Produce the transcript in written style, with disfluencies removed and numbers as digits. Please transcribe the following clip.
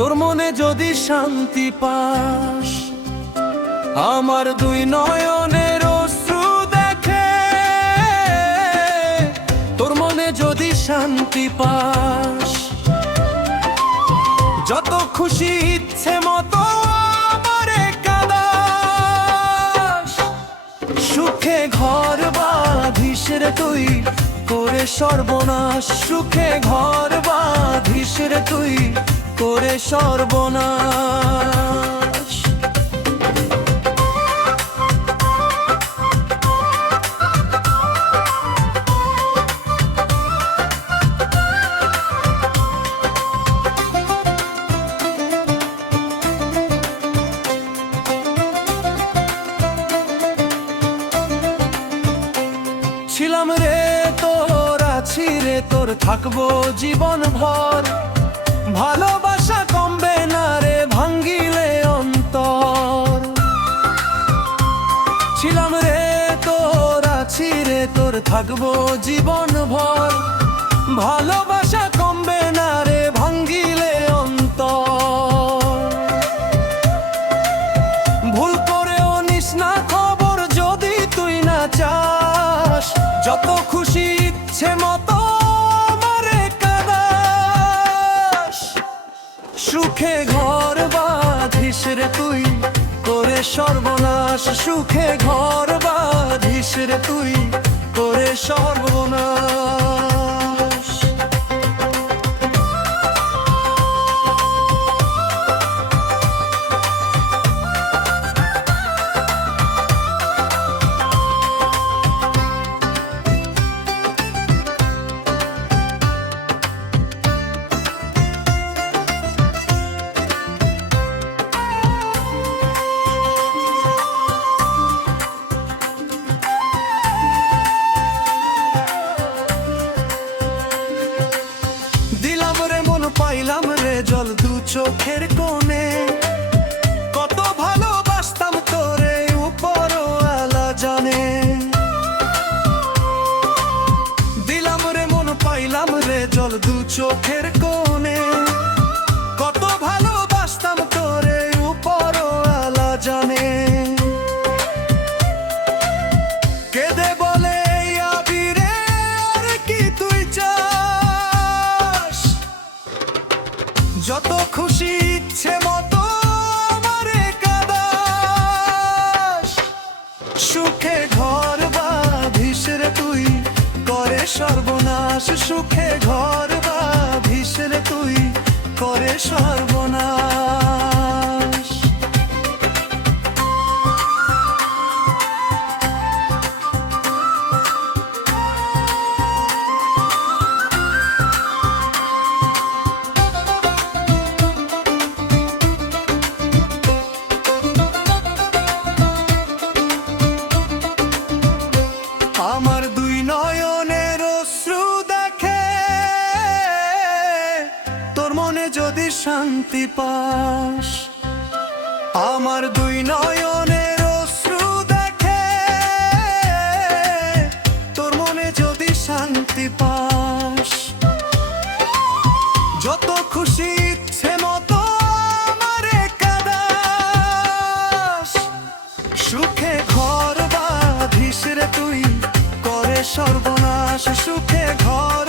তোর মনে যদি শান্তি পাস, আমার দুই নয়নের অশ্রু দেখে তোর মনে যদি শান্তি পাস, যত খুশি ইচ্ছে মতো আমারে কাঁদাস। সুখে ঘর বাঁধিস রে তুই করে সর্বনাশ, সুখে ঘর বাঁধিস রে তুই করে সর্বনাশ। ছিলাম রে তোর, আছি রে তোর, থাকবো জীবন ভর। ভালোবাসা কমবে না রে ভাঙ্গিলে অন্তর। ছিলাম রে তোর, আছি রে তোর, থাকবো জীবন ভর। ভালোবাসা কমবে না রে ভাঙ্গিলে অন্তর। ভুল করেও নিস না খবর যদি তুই না চাস, যত খুশি ইচ্ছে মতো আমারে কাঁদাস। সুখে ঘর বাঁধিস রে তুই করে সর্বনাশ, সুখে ঘর বাঁধিস রে তুই করে সর্বনাশ। পাইলাম রে জল দু চোখের কোণে, কত ভালোবাসতাম তোরে উপরওয়ালা জানে। দিলাম রে মন, পাইলাম রে জল দু চোখের কোণে, কত ভালোবাসতাম তোরে উপরওয়ালা জানে। কেঁদে বলে আবিরে আর কি তুই চাস, যত খুশি ইচ্ছে মতো আমারে কাঁদাস। সুখে ঘর বাঁধিস রে তুই করে সর্বনাশ, সুখে ঘর বাঁধিস রে তুই করে সর্বনাশ। আমার দুই নয়নের অশ্রু দেখে তোর মনে যদি শান্তি পাস, আমার দুই নয়নের অশ্রু দেখে তোর মনে যদি শান্তি পাস, যত খুশি ইচ্ছে মতো আমারে কাঁদাস। সুখে ঘর বাঁধিস রে তুই করে সর্বনাশ, সুখে ঘর